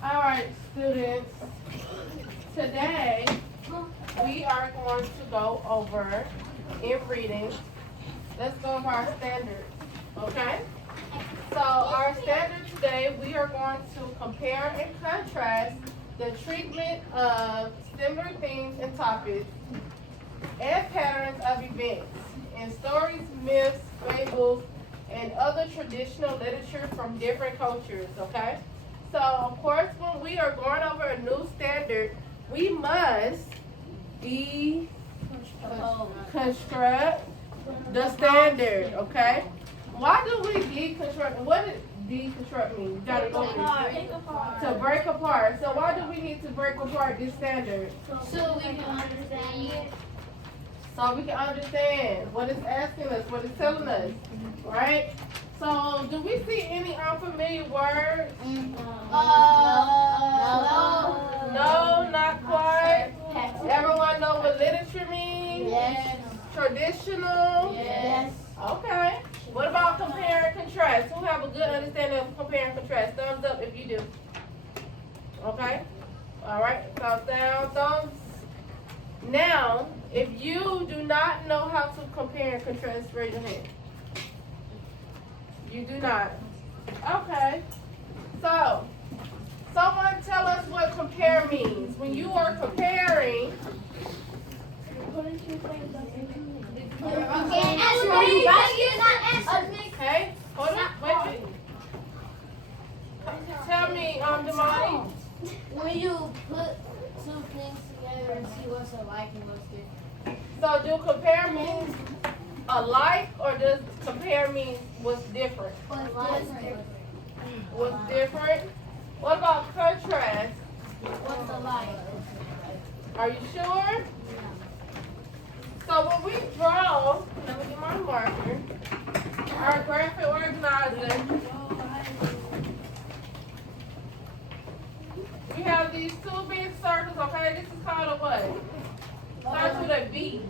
All right, students. Today we are going to go over in reading. Let's go over our standards. Okay? So our standard today, we are going to compare and contrast the treatment of similar themes and topics and patterns of events in stories, myths, fables, and other traditional literature from different cultures, okay? So, of course, when we are going over a new standard, we must deconstruct the standard, okay? Why do we deconstruct? What does deconstruct mean? You gotta go to break apart. So why do we need to break apart this standard? So we can understand it. So we can understand what it's asking us, what it's telling us, right? So do we see any unfamiliar words? No, not quite. Everyone know what literature means? Yes. Traditional? Yes. Okay. What about compare and contrast? Who have a good understanding of compare and contrast? Thumbs up if you do. Okay. All right. Thumbs down. Thumbs. Now, if you do not know how to compare and contrast, raise your hand. You do not. Okay. So, someone tell us what compare means. When you are comparing, okay? Hold on. Wait. Tell me, Damani. When you put two things together and see what's alike and what's different. So, do compare mean alike, or does compare mean what's different? What's different? What about contrast? What's alike? Are you sure? So when we draw, let me get my marker, our graphic organizer, we have these two big circles, okay? This is called a what? Starts with a V.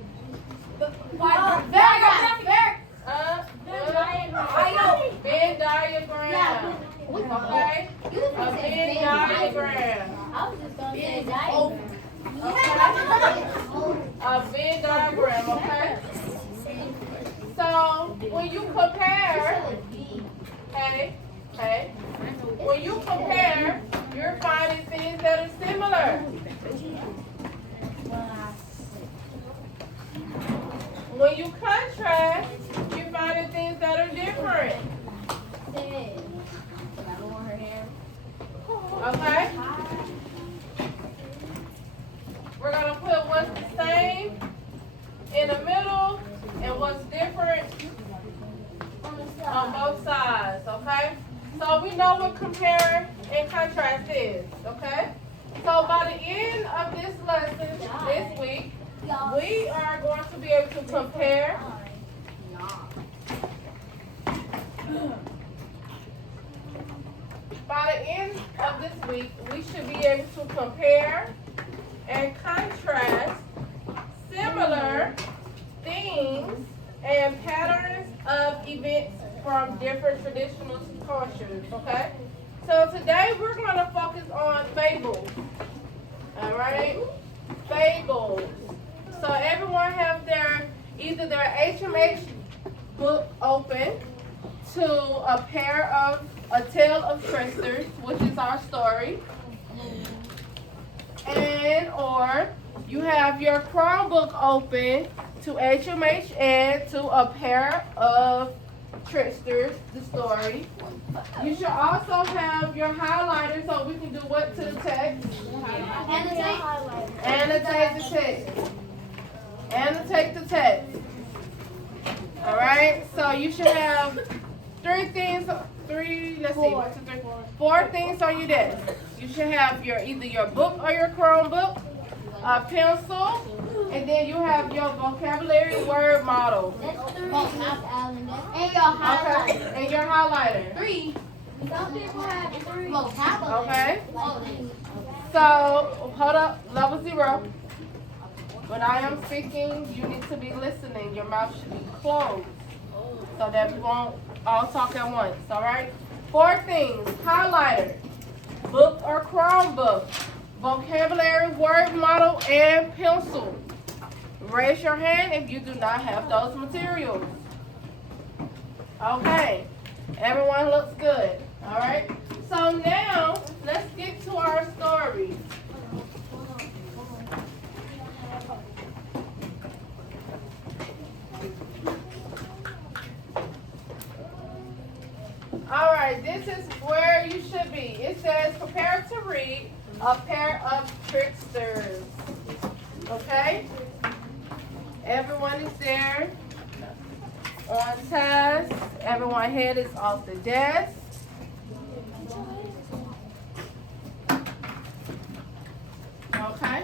Venn diagram. Okay? A Venn diagram. I was just gonna say diagram. A Venn diagram, okay? So when you compare, hey, when you compare, you're finding things that are similar. When you contrast, you're finding things that are different. Okay? We're going to put what's the same in the middle and what's different on both sides, okay? So we know what compare and contrast is, okay? So by the end of this lesson this week, we are going to be able to compare by the end of this week, we should be able to compare and contrast similar themes and patterns of events from different traditional cultures, okay? So today we're going to focus on fables, all right? Fables. So everyone have either their HMH book open to a tale of tricksters, which is our story, and or you have your Chromebook open to HMH and to a pair of tricksters, the story. You should also have your highlighter so we can do what to the text? Annotate the text. Annotate the text. Alright, so you should have four things on your desk. You should have either your book or your Chromebook, a pencil, and then you have your vocabulary word model. And your highlighter. Okay, and your highlighter. 3. Some people have 3. Okay. So, hold up, level 0. When I am speaking, you need to be listening. Your mouth should be closed so that we won't all talk at once, all right? 4 things. Highlighter. book or Chromebook, vocabulary, word model, and pencil. Raise your hand if you do not have those materials. Okay, everyone looks good. All right, so now let's get to our stories. All right, this is where you should be. It says, prepare to read A Pair of Tricksters. Okay? Everyone is there on task. Everyone's head is off the desk. Okay?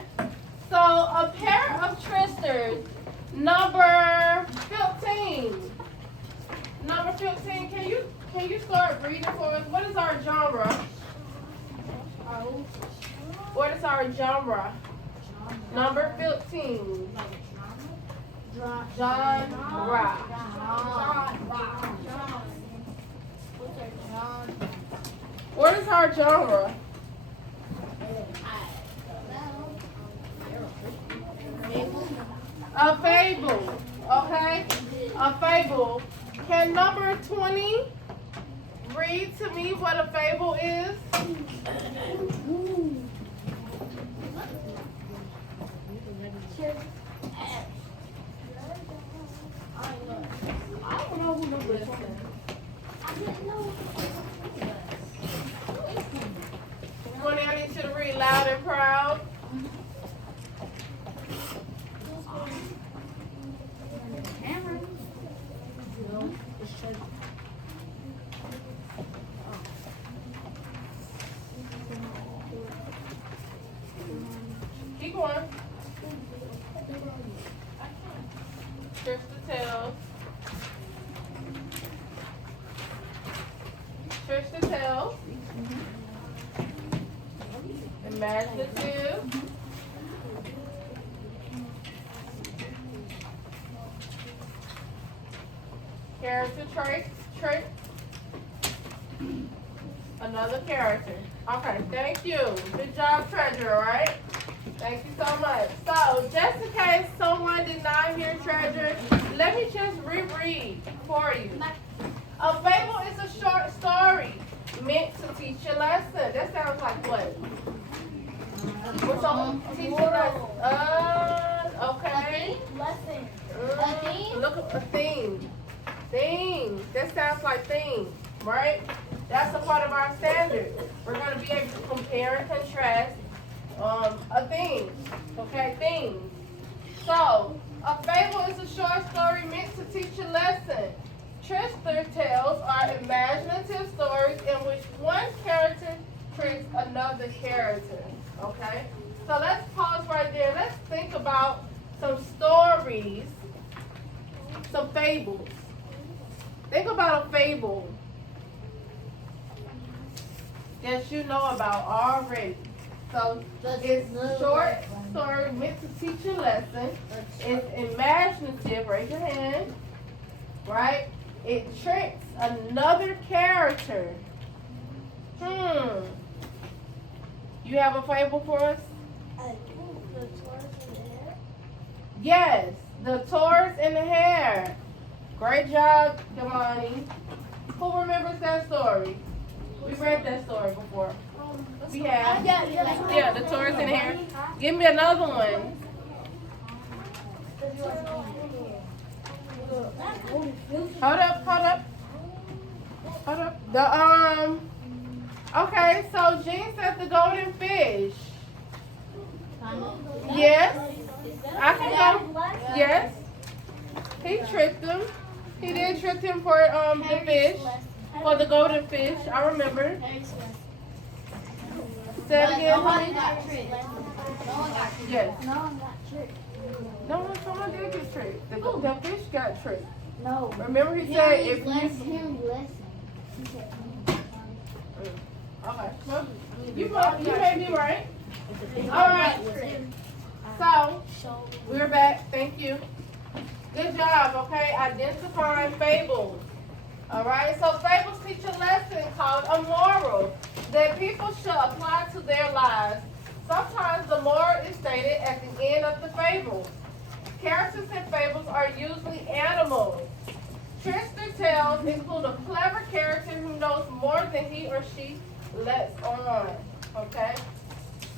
So, A Pair of Tricksters, number 15. Number 15, can you start reading for us? What is our genre? What is our genre? Number 15. Genre. What is our genre? A fable. Okay? A fable. Can number 20 read to me what a fable is? I don't know who to listen. Twenty, I need you to read loud and proud. Keep going. Trips to tell. Trips to tell. Imaginative. Character trait. Another character. Okay, thank you. Good job, Treasure, all right? Thank you so much. So, just in case someone did not hear Treasure, let me just reread for you. A fable is a short story meant to teach a lesson. That sounds like what? What's on teach a lesson? Okay. Lesson. A theme? Look at a theme. Theme. That sounds like theme, right? That's a part of our standard. We're going to be able to compare and contrast a theme. Okay, themes. So, a fable is a short story meant to teach a lesson. Trickster tales are imaginative stories in which one character tricks another character. Okay? So let's pause right there. Let's think about some stories, some fables. Think about a fable that you know about already. So it's short story meant to teach a lesson. It's imaginative. Raise your hand. Right? It tricks another character. You have a fable for us? Yes, the Taurus in the hair. Great job, Damani. Who remembers that story? We read that story before. We have. Yeah, the Taurus in the hair. Give me another one. Hold up. Okay, so Jean said the golden fish. Yes. I can go. Yes. He tricked him. He did trick him for the fish. For the golden fish. I remember. Say it again. No one got tricked. Yes. No one got tricked. No, someone did get tricked. The fish got tricked. No. Remember he said if you... Okay. Well, you may be right. All right. So, we're back. Thank you. Good job, okay? Identifying fables. All right? So, fables teach a lesson called a moral. that people should apply to their lives. Sometimes the moral is stated at the end of the fable. Characters in fables are usually animals. Trickster tales include a clever character who knows more than he or she lets on. Okay?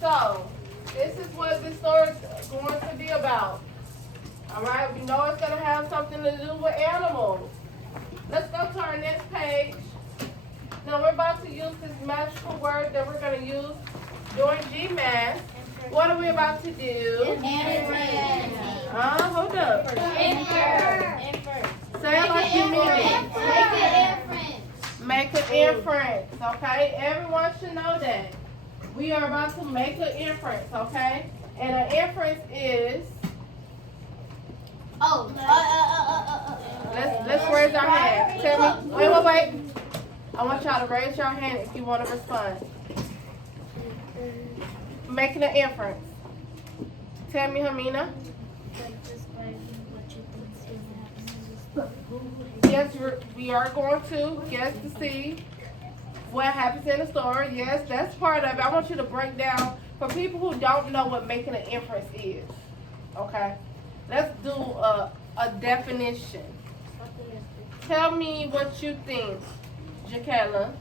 So, this is what this story is going to be about. Alright, we know it's going to have something to do with animals. Let's go to our next page. Now we're about to use this magical word that we're going to use during GMAS. What are we about to do? Hold up. Say it like you mean it. Make an inference, okay? Everyone should know that. We are about to make an inference, okay? And an inference is... Let's raise our hand. Tell me. Wait. I want y'all to raise your hand if you want to respond. Making an inference. Tell me, Hamina. Yes, we are going to guess to see what happens in the story. Yes, that's part of it. I want you to break down for people who don't know what making an inference is. Okay? Let's do a definition. Tell me what you think, Jakella.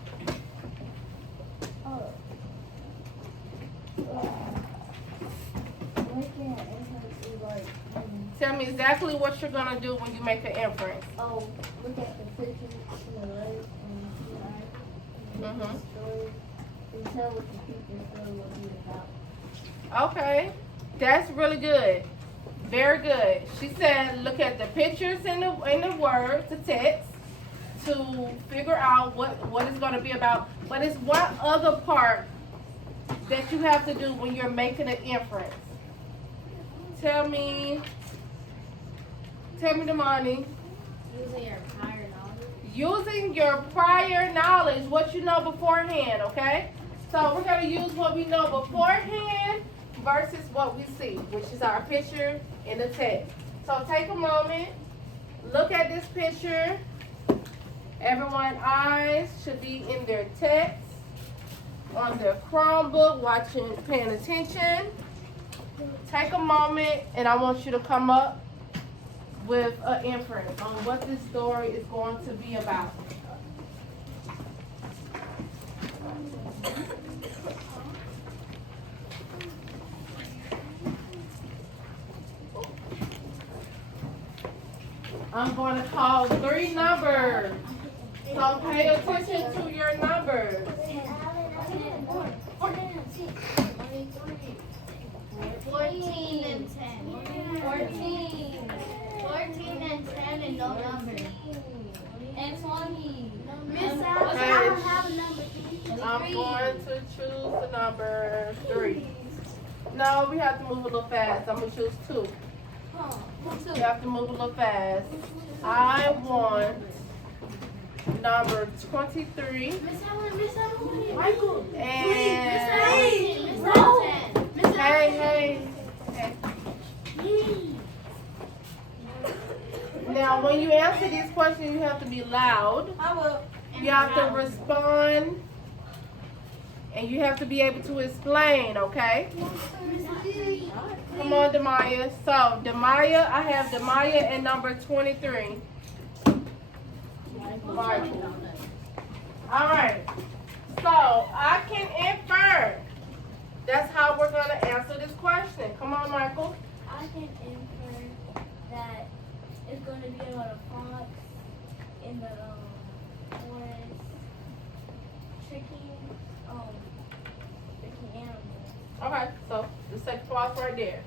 Tell me exactly what you're going to do when you make an inference. Look at the pictures to the right and the story and tell what the people feel will be about. Okay, that's really good. Very good. She said look at the pictures and the words, the text, to figure out what it's going to be about. But it's one other part that you have to do when you're making an inference. Tell me, Damani. Using your prior knowledge, what you know beforehand, okay? So we're going to use what we know beforehand versus what we see, which is our picture and the text. So take a moment, look at this picture. Everyone's eyes should be in their text, on their Chromebook, paying attention. Take a moment, and I want you to come up with an inference on what this story is going to be about. I'm going to call 3 numbers. So pay attention to your numbers. 14 and 10. 14 and 10 and no number. And 20. Miss Alice, I don't have a number. I'm going to choose the number 3. No, we have to move a little fast. I'm going to choose 2. You have to move a little fast. I want number 23. Miss Ellen. Michael. And Miss Ellen. hey. Now, when you answer these questions, you have to be loud. You have to respond, and you have to be able to explain, okay? Come on, Demaya. So, Demaya, I have Demaya and number 23. Michael. All right. So, I can infer. That's how we're going to answer this question. Come on, Michael. I can infer that it's going to be about a fox in the forest tricking animals. Okay, so the second clause right there.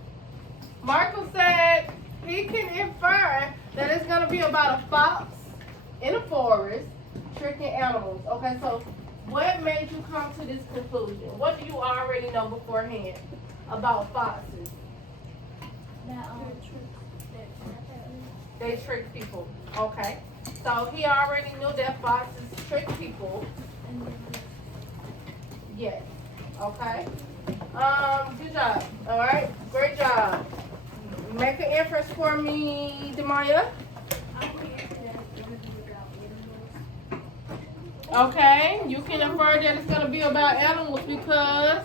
Michael said he can infer that it's going to be about a fox in a forest tricking animals. Okay, so what made you come to this conclusion? What do you already know beforehand about foxes? They trick people. Okay, so he already knew that foxes trick people. Yes. Okay. Good job. All right. Great job. Make an inference for me, Demaya. Okay, you can infer that it's gonna be about animals because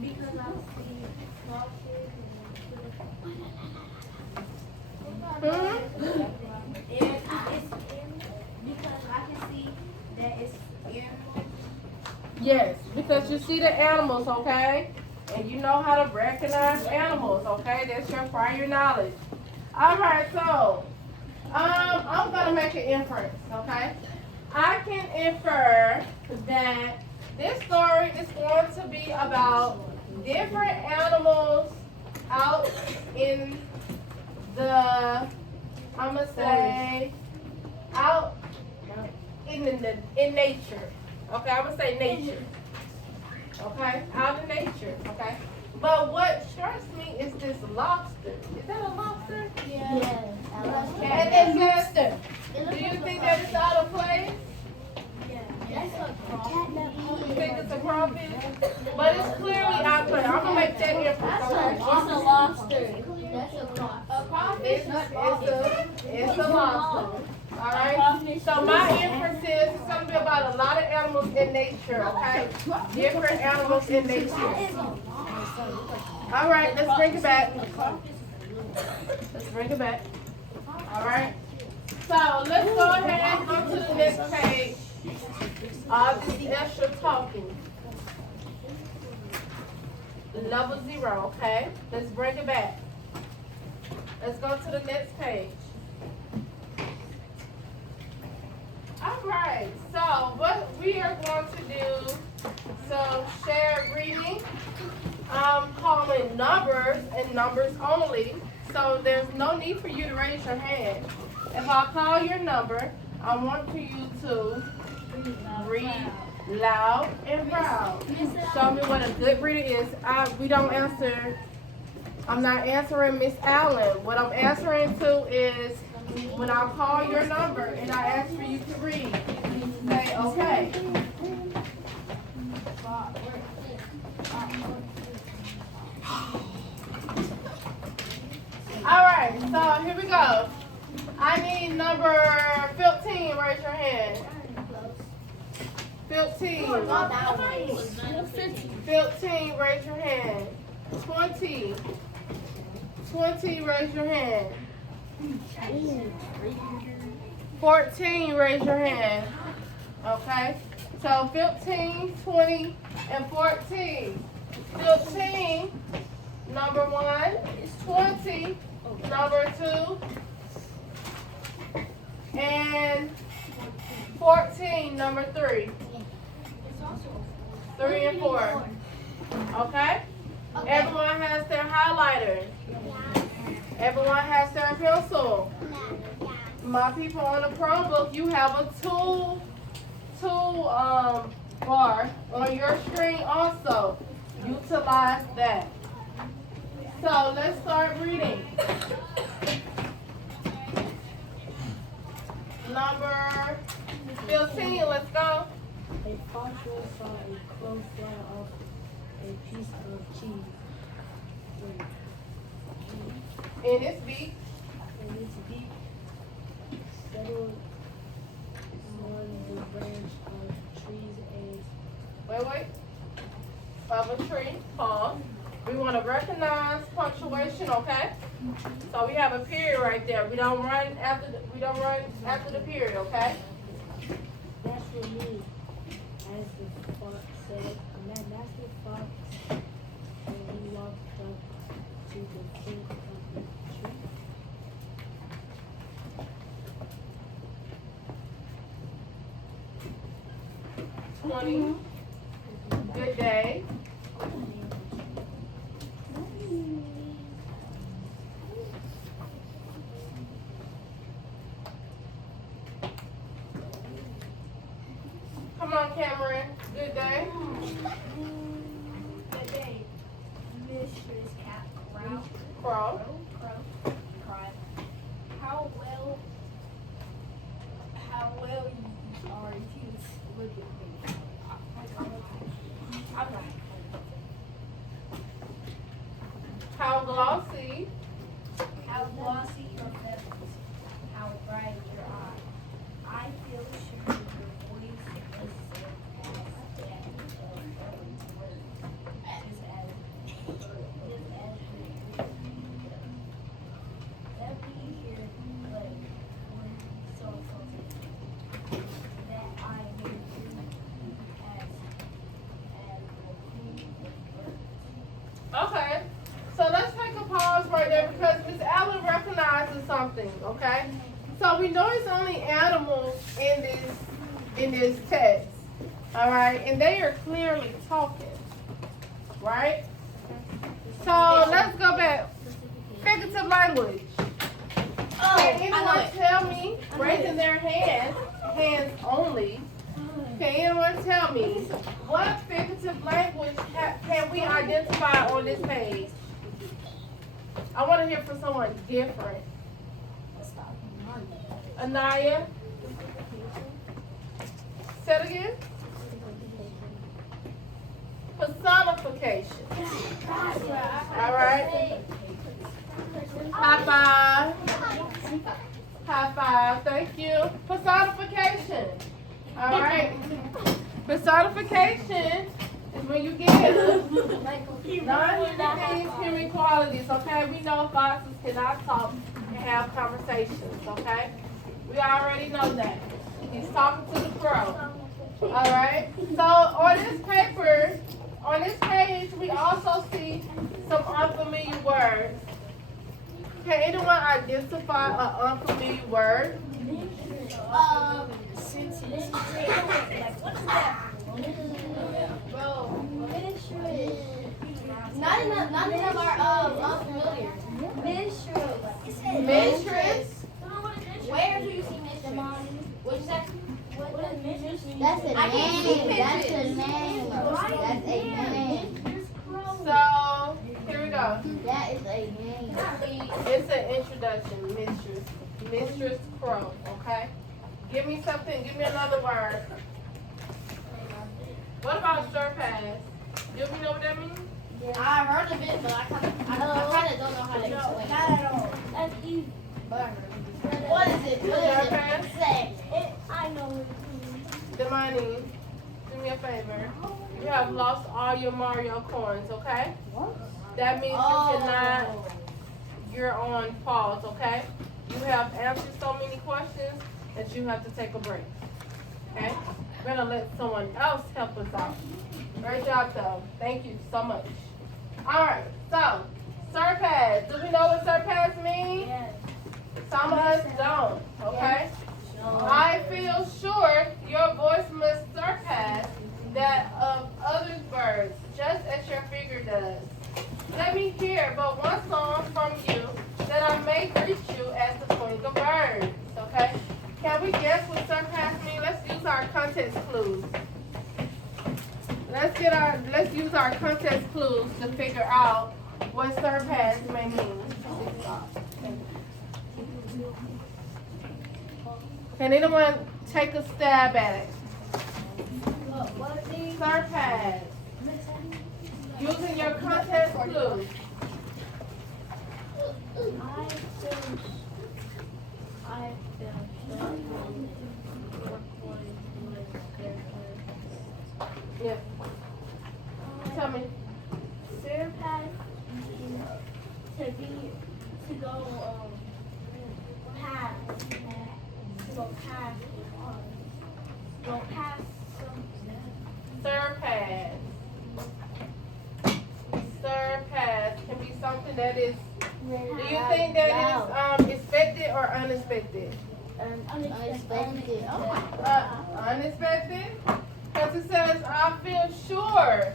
Because I see foxes hmm? it's because I can see that it's animals. Yes, because you see the animals, okay? And you know how to recognize animals, okay? That's your prior knowledge. Alright, so I'm gonna make an inference, okay? I can infer that this story is going to be about different animals out in the, I'm gonna say, out in nature. Okay, I'm gonna say nature. Okay, out in nature. Okay, but what strikes me is this lobster. Is that a lobster? Yeah. And it says, do you think that it's out of place? That's a crawfish. You think it's a crawfish? But it's clearly out of place. I'm gonna make that inference. Okay? It's a lobster. That's a crawfish. A crawfish. It's a lobster. Alright? So my inference is it's going to be about a lot of animals in nature, okay? Different animals in nature. Alright, let's bring it back. Let's bring it back. Alright? So let's go ahead and go to the next page. All this extra talking. Level 0, okay? Let's bring it back. Let's go to the next page. Alright, so what we are going to do, so shared reading, calling numbers and numbers only. So there's no need for you to raise your hand. If I call your number, I want you to read loud and proud. Show me what a good reader is. We don't answer, I'm not answering Miss Allen. What I'm answering to is when I call your number and I ask for you to read, say okay. Alright, so here we go. I need number 15, raise your hand. 15. 15, raise your hand. 20. 20, raise your hand. 14, raise your hand. Okay? So 15, 20, and 14. 15, number 1 is 20, number 2, and 14, number 3. 3 and 4. Okay? Everyone has their highlighter. Everyone has their pencil. My people on the Chromebook, you have a tool bar on your screen also. Utilize that. So let's start reading. Number 15, let's go. A fox saw a crow fly off a piece of cheese. In its beak. And its beak settled on the branch of trees and Wait. Of a tree. Pause. We want to recognize punctuation, okay? So we have a period right there. We don't run after the period, okay? that's for me, as the fox said. That's the fox, and he walked up to the trunk of the tree. 20. Good day. Come on, Cameron. Good day. Good day, Mistress Cat Crow. Crow. Cried. How well are you? Look at me. I'm not. How glossy. How glossy your feathers. How bright your eye. I feel sure your voice something, okay? So we know it's only animals in this text, all right? And they are clearly talking, right? So let's go back. Figurative language. Can anyone tell me, raising their hands only, can anyone tell me what figurative language can we identify on this page? I want to hear from someone different. Anaya? Say it again. Personification. All right. High five. High five. Thank you. Personification. All right. Personification is when you give non-human things human qualities. Okay. We know foxes cannot talk and have conversations. Okay. We already know that. He's talking to the crow. All right. So on this paper, on this page, we also see some unfamiliar words. Can anyone identify an unfamiliar word? None of them are unfamiliar. Mistress. Where do you see mistress? What'd you say? That's a name. That's a name. That's a name. So, here we go. That is a name. It's an introduction, mistress. Mistress Crow, okay? Give me something, give me another word. What about surpass? Do we know what that means? I heard of it, but I kind of don't know how to explain it. Not at all. That's easy. What is it? Surpass? Say it. I know what it means. Demani, do me a favor. You have lost all your Mario coins, okay? What? That means you cannot, you're on pause, okay? You have answered so many questions that you have to take a break, okay? We're gonna let someone else help us out. Great job though, thank you so much. All right, so, surpass, do we know what surpass means? Yes. Some of us don't, okay? I feel sure your voice must surpass that of other birds, just as your figure does. Let me hear but one song from you that I may greet you as the queen of birds, okay? Can we guess what surpass means? Let's use our context clues. Let's use our context clues to figure out what surpass may mean. Can anyone take a stab at it? Surpass. Using your context clues. Yeah. Tell me. Surpass means to go past something. Surpass. Surpass can be something that is. Do you think that is expected or unexpected? Unexpected. Unexpected? Because it says, I feel sure,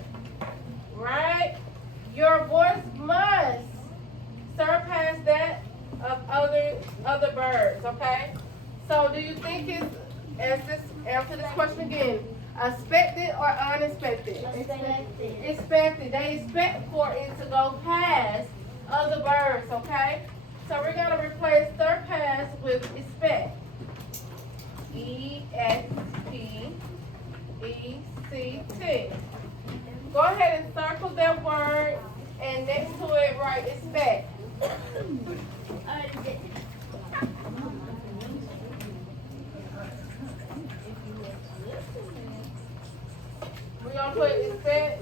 right? Your voice must surpass that of other birds, okay? So do you think it's, answer this question again, expected or unexpected? Expected. They expect for it to go past other birds, okay? So we're going to replace surpass with expect. E-S-P-E-C-T. Go ahead and circle that word and next to it write expect. We're going to put expect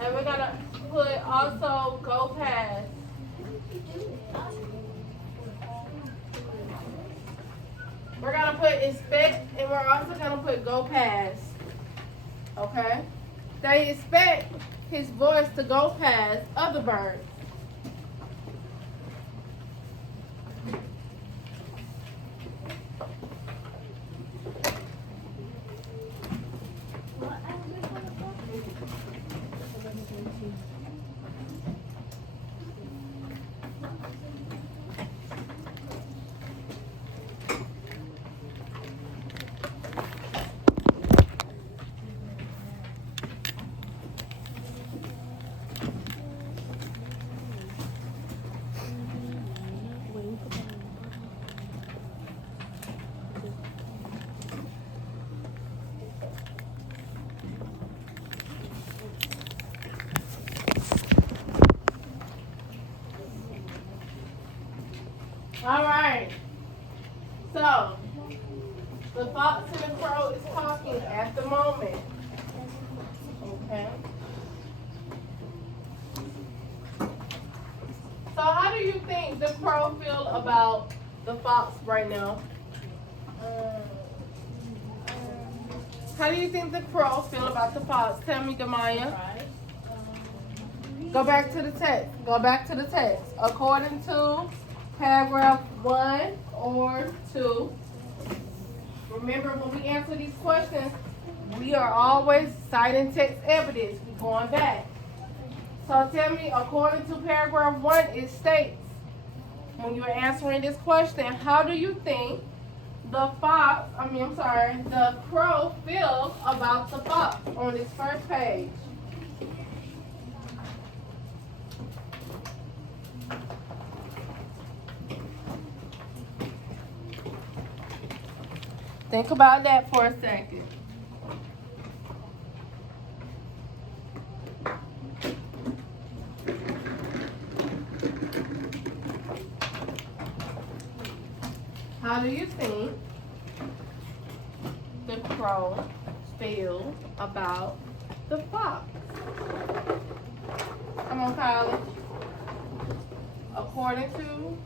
and we're going to put also go past. We're going to put expect and we're also going to put go past. Okay? They expect his voice to go past other birds. crow feel about the fox right now? How do you think the crow feel about the fox? Tell me, Demaya. Go back to the text. Go back to the text. According to paragraph 1 or 2. Remember, when we answer these questions, we are always citing text evidence. We're going back. So tell me, according to paragraph 1, it states, when you're answering this question, how do you think the crow feels about the fox on this first page? Think about that for a second. How do you think the crow feel about the fox? Come on, college. According to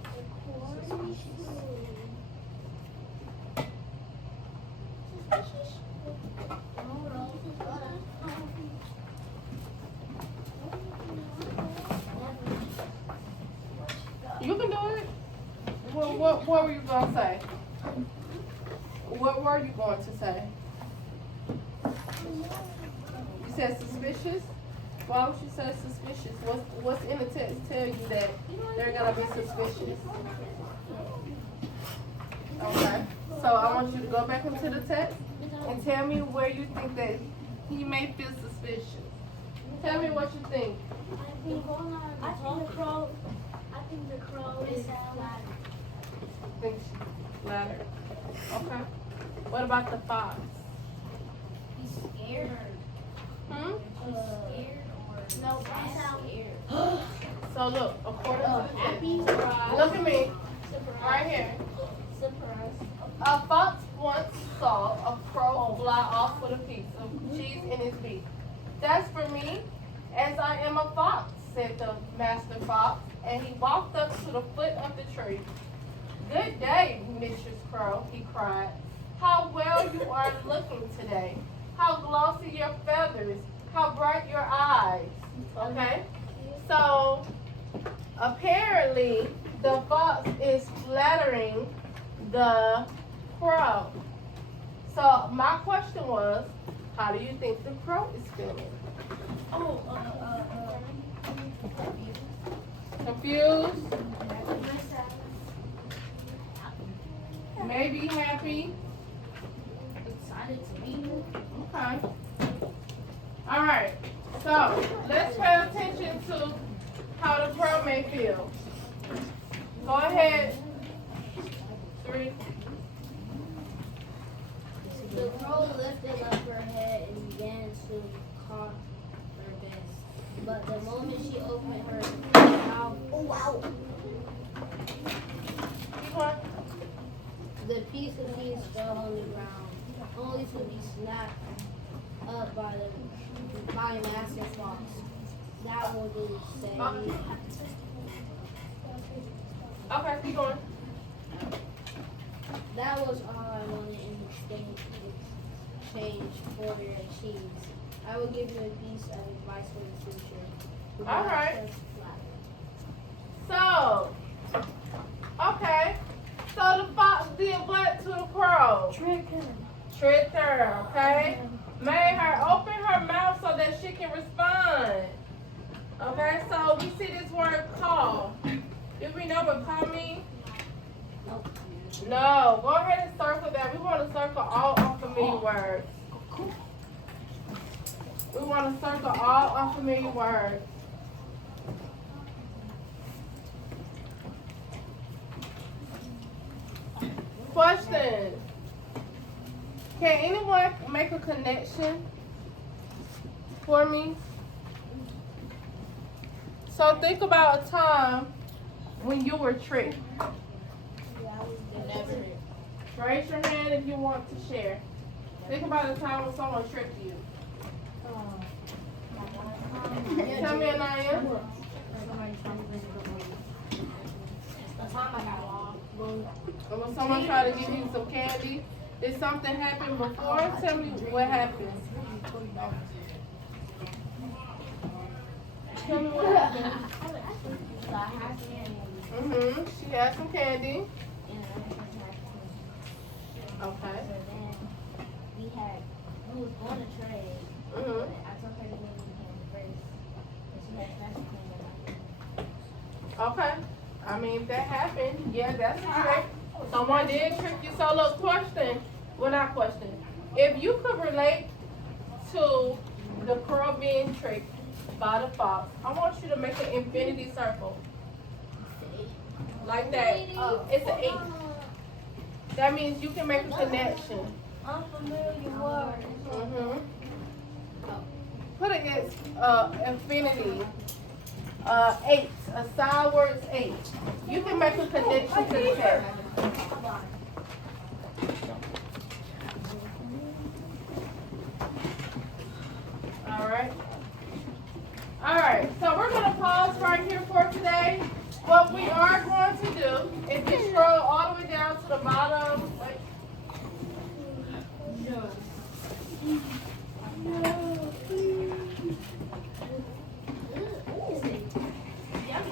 you can do it. What were you going to say? What were you going to say? You said suspicious? Why would you say suspicious? What's in the text tell you that they're going to be suspicious? Okay. So I want you to go back into the text and tell me where you think that he may feel suspicious. Tell me what you think. I think the crow is flattered. Think she's flattered. Okay. What about the fox? He's scared. Hmm? He's scared or no? That's scared. So look, according to the Happy. text, look at me, right here. Surprise. A fox once saw a crow fly off with a piece of cheese in his beak. That's for me, as I am a fox, said the master fox, and he walked up to the foot of the tree. Good day, Mistress Crow, he cried. How well you are looking today. How glossy your feathers. How bright your eyes. Okay? So, apparently, the fox is flattering the crow. So, my question was, how do you think the crow is feeling? Confused? Maybe happy? Excited to be here. Okay. All right. So let's pay attention to how the crow may feel. Go ahead. 3. The crow lifted up her head and began to cough her best. But the moment she opened her mouth, Keep on. the piece of cheese fell on the ground, only to be snapped up by Master Fox. That wouldn't say. Okay, keep going. That was all I wanted in exchange for your cheese. I will give you a piece of advice for the future. All right. So, okay. So the fox did what to the crow? Tricked her, okay? Made her open her mouth so that she can respond. Okay, so we see this word call. Do we know what call means? No. Go ahead and circle that. We want to circle all unfamiliar words. We want to circle all unfamiliar words. Question. Can anyone make a connection for me? So think about a time when you were tricked. Raise your hand if you want to share. Think about a time when someone tricked you. Tell me, Anaya. Or someone try to give you some candy? Did something happen before? Tell me what happened. Tell me what happened. So I had candy. She had some candy. And I just had candy. Okay. So then we was going to trade. But I told her to give me candy first. And she had special candy in my Okay. I mean, if that happened, yeah, that's a trick. Someone did trick you. So look, question. Well, not question. If you could relate to the pearl being tricked by the fox, I want you to make an infinity circle. Like that. It's an 8. That means you can make a connection. unfamiliar words. Put against infinity. 8. A side word's 8. You can make a connection to the text. Alright, so we're going to pause right here for today. What we are going to do is you scroll all the way down to the bottom.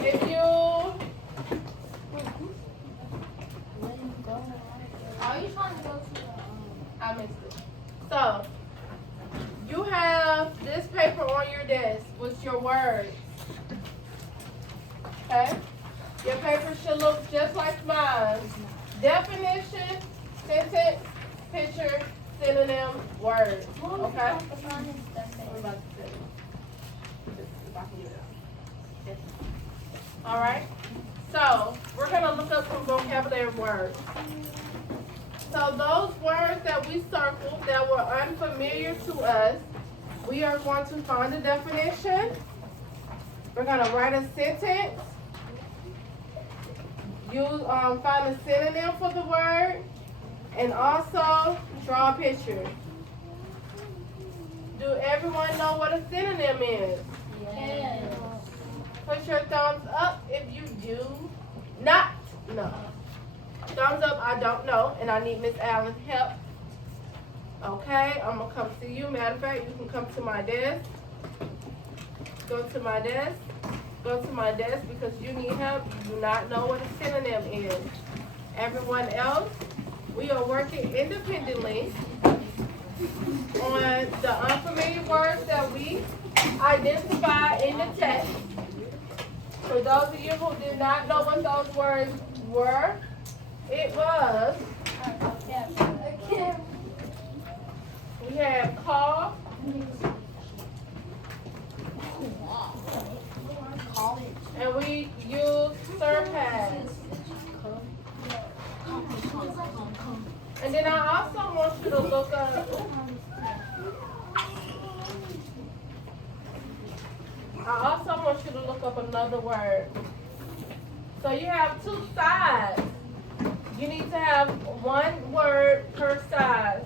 If you... Are you trying to go to the I missed it. So, you have this paper on your desk with your words. Okay? Your paper should look just like mine. Definition, sentence, picture, synonym, word. Okay? Alright? So, we're going to look up some vocabulary words. So those words that we circled that were unfamiliar to us, we are going to find a definition. We're going to write a sentence. Find a synonym for the word. And also draw a picture. Do everyone know what a synonym is? Yes. Put your thumbs up if you do not know. Thumbs up, I don't know, and I need Miss Allen's help. Okay, I'm going to come see you. Matter of fact, you can come to my desk. Go to my desk. Go to my desk because you need help. You do not know what a synonym is. Everyone else, we are working independently on the unfamiliar words that we identify in the text. For those of you who did not know what those words were, it was, we had call, and we used surpass. And then I also want you to look up, another word. So you have 2 sides. You need to have 1 word per side.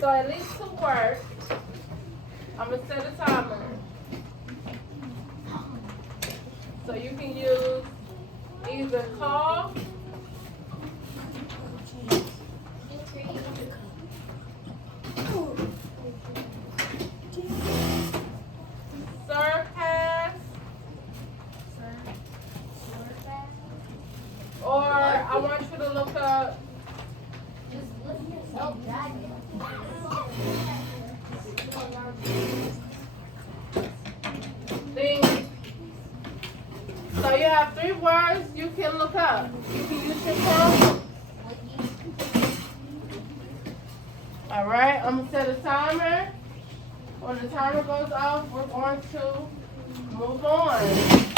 So at least 2 words. I'm going to set a timer. So you can use either call, surpass, or I want you to look up things. So you have 3 words you can look up. You can use your phone. Alright, I'm going to set a timer. When the timer goes off, we're going to move on.